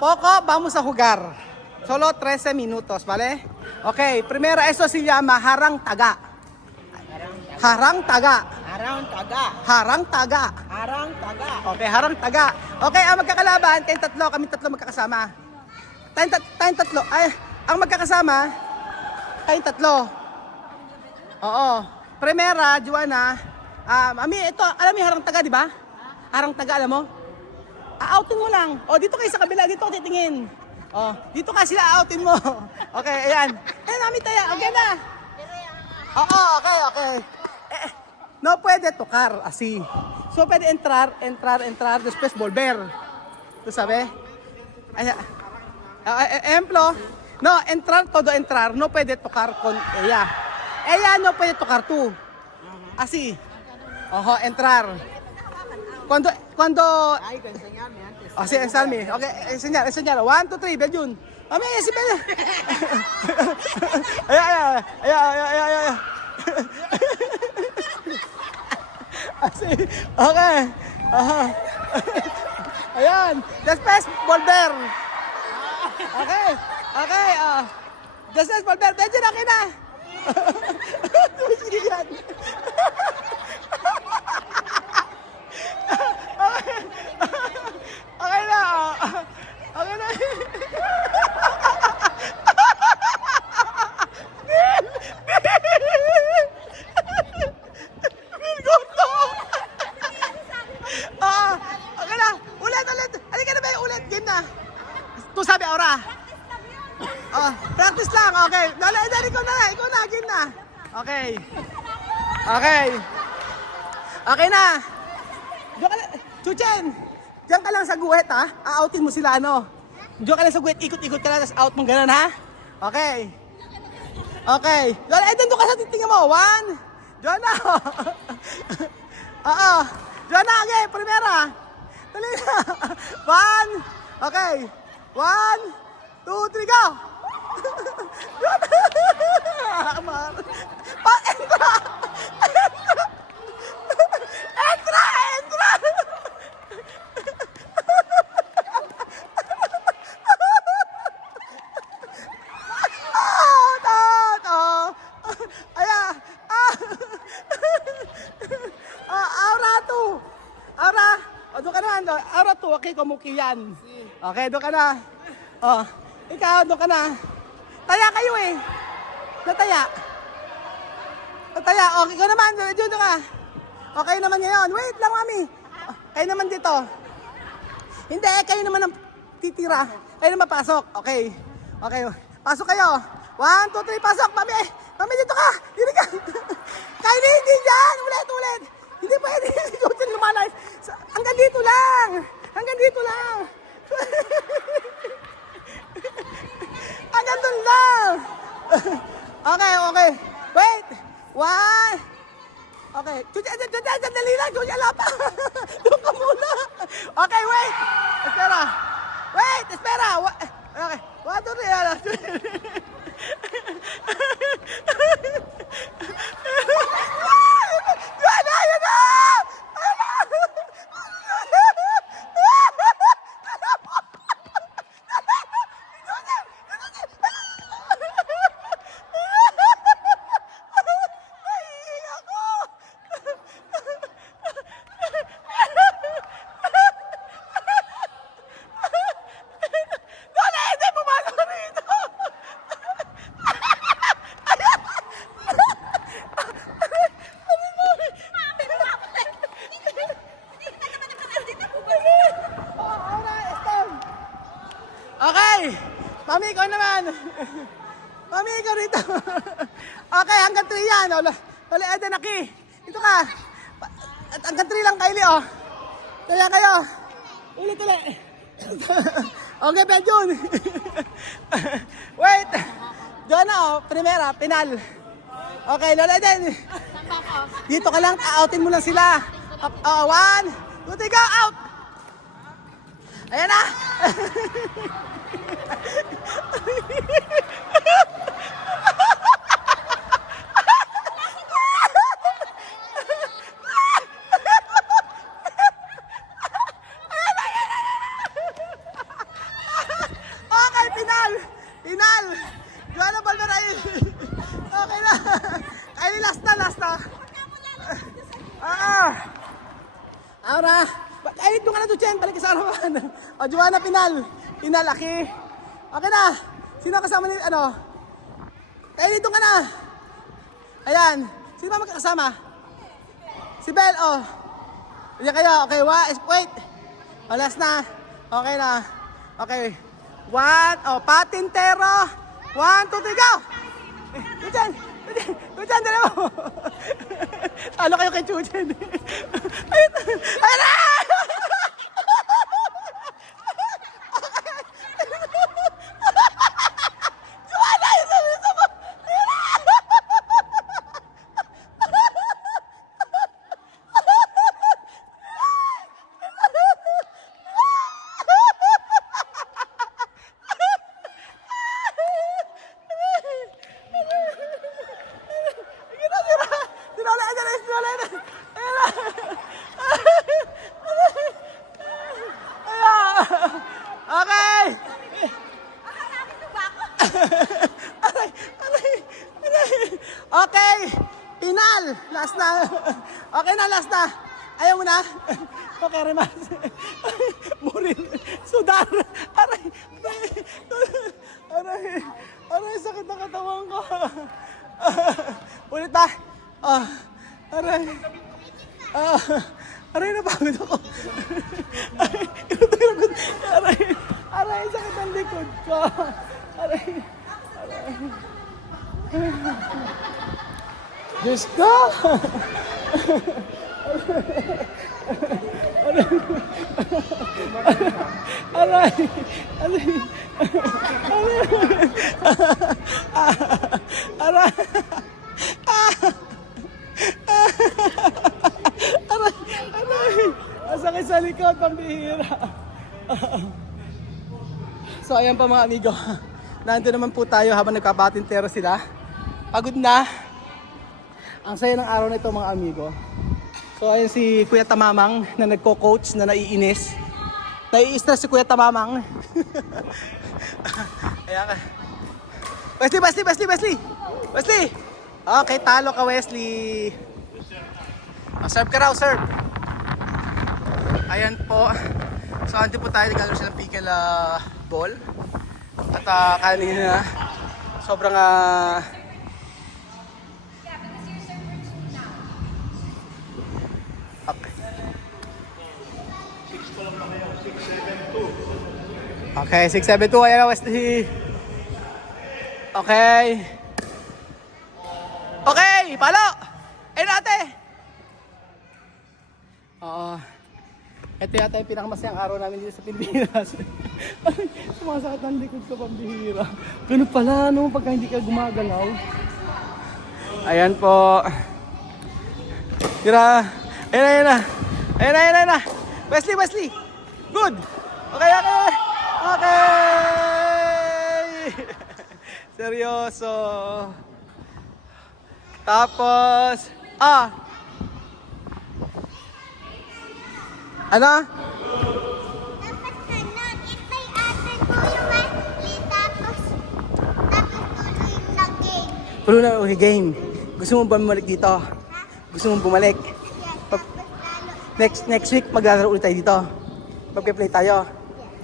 Poco, vamos a jugar. Solo 13 minutos, ¿vale? Ok, primero eso se llama harang taga. Harang taga. Harang taga. Harang taga. Harang taga. Okay, harang taga. Okay, ang magkakalaban, tayong tatlo, kami tatlo magkakasama. Tayong tatlo, ay, ang magkakasama, tayong tatlo. Oo. Primera, Joanna, Ami, ito, alam mo yung harang taga, di ba? Harang taga, alam mo? Outin mo lang. O, dito kayo sa kabila, dito ko titingin. O, dito ka sila, outin mo. Okay, ayan. Ayan, Ami, tayo, okay na. Oo, okay. No puede tocar así. So puede entrar, después volver. ¿Tú sabes? Ejemplo, no, todo entrar, no puede tocar con ella. Ella no puede tocar tú. Así. Ojo, entrar. Cuando... Ay, enseñame antes. Oh, sí, enseñame. Okay, enseñar. 1, 2, 3, Beljun. Mami, si Bel. Ay. Así. Okay. Aha. Ayan. Después, volver. Okay. Después, volver. Beljun, okay na. Sige yan. Okay na. Okay na. Okay na. Ulit. Halika na ba yung ulit? Game na. Tu sabi, Aura. Practice lang. Okay. Dali, ikaw na. Game na. Okay. Okay na. Chuchen, diyan ka lang sa guhit ha. A-outin mo sila ano. Diyan ka lang sa guhit, ikot-ikot ka lang, tapos out mong ganun ha. Okay. Doon ka sa titingin mo. 1. Diyan na. Oo. Diyan na, okay. Primera. Dali na. 1. Okay. 1, 2, 3, go. Entra. Doon ka na. Aura to, okay, kumukiyan. Okay, doon ka na. Ikaw, doon ka na. Taya kayo eh. Nataya. Okay, ikaw naman, doon ka. Okay naman ngayon. Wait lang, Mami. Kayo naman dito. Hindi, kayo naman ang titira. Kayo naman pasok. Okay. Pasok kayo. 1, 2, 3, pasok. Mami, dito ka. Dito ka. Kayo hindi dyan. Ulit. Hindi pwede. Hindi lumalay. Hanggang dito lang. Hanggang doon lang. Okay. Wait. 1. Okay. Dali lang. Ala pa. Doon ka muna. Okay, wait. Espera. Okay. 1, 2, 3. Okay. Mami, ikaw naman. Mami, ikaw rito. Okay, hanggang 3 yan. Wala, Eden, Aki. Dito ka. Hanggang 3 lang, Kylie, oh. Kaya kayo. Ulit. Okay, Beljun. Wait. Diyan na, oh. Primera, final. Okay, Lola Eden. Dito ka lang, outin mo lang sila. 1, 2, 3, go, out. Ayan na. last na. Ah! Ahora, ay, doon ka na doon, Chen. Balik ka sa harapan. O, Joanna, Pinal. Pinal, Aki. Okay na. Sino kasama ni, ano? Tayo, doon ka na. Ayan. Sino ba magkakasama? Si Bel, oh. Ayan kayo. Okay, wait. O, last na. Okay na. Okay. One, oh, patintero. 1, 2, 3, go! Chuchen! Chuchen, dali mo! Talo kayo kay Chuchen. Ayun! Ayun na! Joanna! Ayun na! Ayun na! Ayun na! Okay! Okay! Pinal! Last na! Okay na, last na! Ayaw mo na? Okay, remas. Murin. Sudar. Aray. Aray. Aray, sakit na katawan ko. Ulit ba? Aray. Aray, napagod ako. Aray, inutulog. Aray. Aray, sakit ang likod ko. Aray. Aray. Diyos ko! Aray! Aray! Aray! Aray! Masakit sa likod, pambihira. So ayan pa mga amigo. Nandun naman po tayo habang nagkabatintero sila. Pagod na. Ang saya ng araw na ito mga amigo. So ayun si Kuya Tamamang na nagko-coach na naiinis. Nai-stress si Kuya Tamamang. Ayan ka. Wesley! Okay, talo ka Wesley. Serve ka raw, serve. Ayan po. So andi po tayo naglalaro siya ng pickle ball. At kanina sobrang Okay, 6-7-2. Ayan na, Wesley. Okay. Okay, palo! Ayun ate! Oo. Ito yata yung pinakamasayang araw namin dito sa Pilipinas. Sumasakit ang likod ko, pambihira. Ganun pala, no? Pagka hindi ka gumagalaw. Ayan po. Tira. Ayan na. Wesley. Good. Okay. Seryoso. Tapos, ano? Dapat ganon. Itay ate ko yung mali. Tapos tuloy na game. Puno na okay, game. Gusto mo ba bumalik dito? Gusto mo bumalik? Yes, tapos lalo. Next week maglalaro ulit tayo dito. Magpe-play tayo.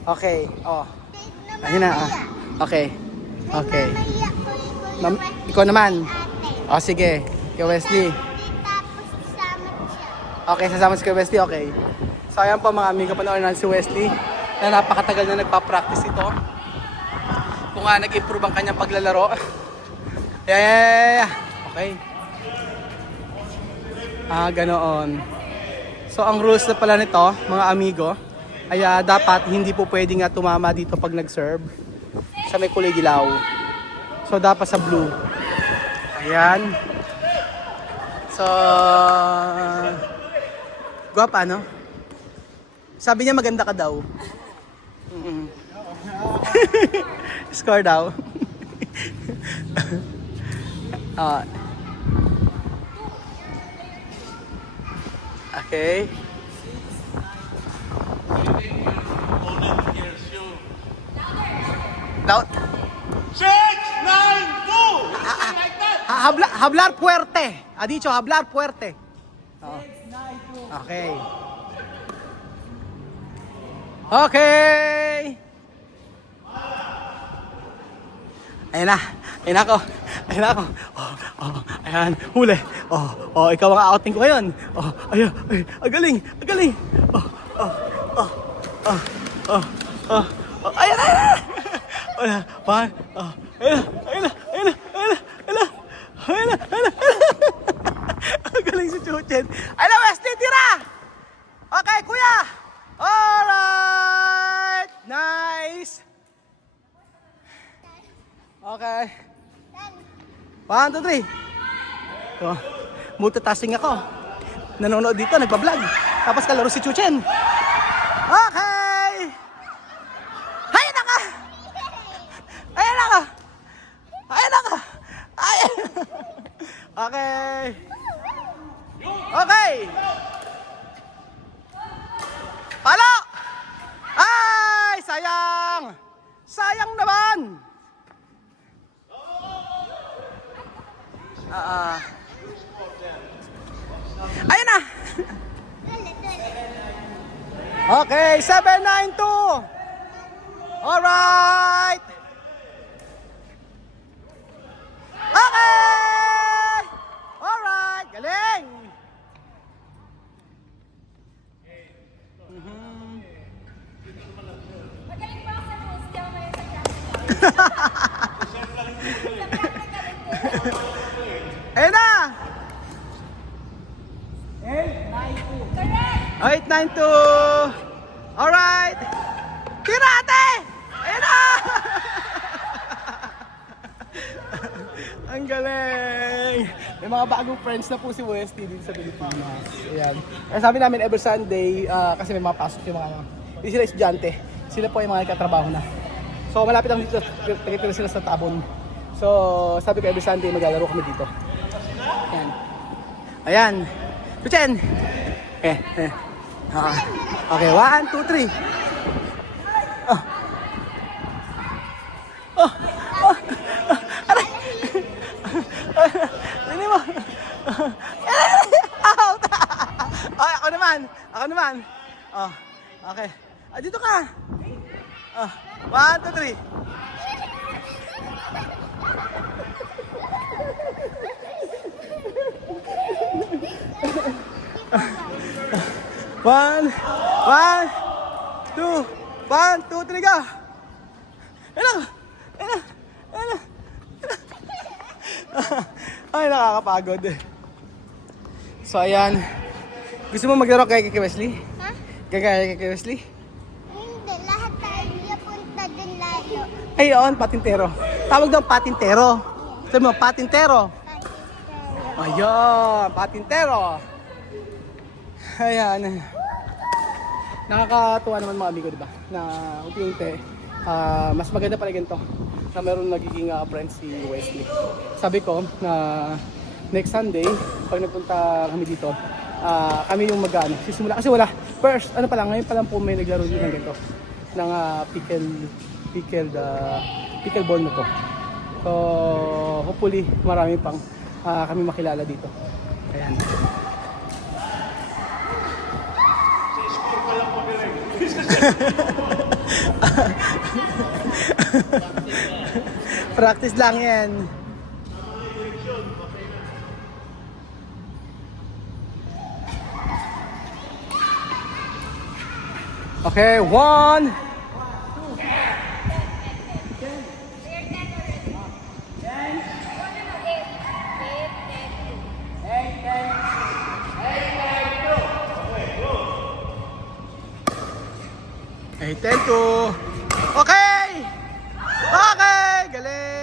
Okay. Oh. Ayun na. Okay. Mamaya ko Ikaw naman. ate. Oh, sige. Kay Wesley. Tapos isama siya. Okay, sasama si Kay Wesley. Okay. So ayan po mga amigo, panoorin natin si Wesley na napakatagal na nagpa-practice ito. Kung nga nag-improve ang kanyang paglalaro. Yeah. Okay. Ganoon. So ang rules na pala nito, mga amigo, ay dapat hindi po pwedeng tumama dito pag nag-serve sa may kulay dilaw. So dapat sa blue. Ayan. So guwapa, no? Sabi niya maganda ka daw. Score daw. Okay. Loud. 6, 9, 2! Like that! Hablar fuerte. Ha dicho, hablar fuerte. Oo. Okay. Okay. Ayan na. Ayan na ako. Ayan na ako. Ayan. Huli. Ikaw ang outing ko ngayon. Ayan. Ang galing. Ang galing. Ayan na. Ayan. Ayan na. Ang galing si Chuchen. Ayan na, Wesley. Tira. Okay, kuya. Alright. Nice. Okay. 1, 2, 3. Multitasking ako. Nanonood dito, nagbablog. Tapos kalaro si Chuchen. Okay. Ayan na ka. Ayan na ka. Ayan na ka. Ayan. Okay. Okay. Palo. Ay, sayang. Sayang naman. Ayan na. Okay, 792. Alright. Okay. Alright, galing. Ayan na. 892. Alright. Tira, ate. Ayan na. Ang galing. May mga bagong friends na po si Westy dito sa Pilipinas. Ayan. Kaya sabi namin every Sunday, kasi may mga pasok yung mga hindi sila estudyante. Sila po yung mga nagkatrabaho na. So malapit lang dito, nagkitira sila sa Tabon. So sabi ko every Sunday maglalaro kami dito. Ayan. Ayan. Chuchen. Okay, 1, 2, 3. Aray. Hindi mo. Out. Okay, ako naman. Okay. Dito ka. 1, 2, 3. One, two, three, go! Ayun. Ay, nakakapagod. So, ayan. Gusto mo maglaro kay Wesley? Ha? Kay Wesley? Hindi, lahat tayo punta din layo. Ay, yun, patintero. Tawag daw patintero. Sabi mo, patintero. Ayun, patintero. Ayan. Nakakatuwa naman mga amigo, diba? Na unti-unti, mas maganda pala ganito na meron nagiging friends si Wesley. Sabi ko na next Sunday, pag nagpunta kami dito, kami yung sisimula. Kasi wala, first, ngayon pa lang po may naglaro din ng ganito. Ng pickleball na to. So, hopefully, marami pang kami makilala dito. Ayan. Practice lang yan. Okay, 1. Hey, 10-2. Okay! Okay! Galing!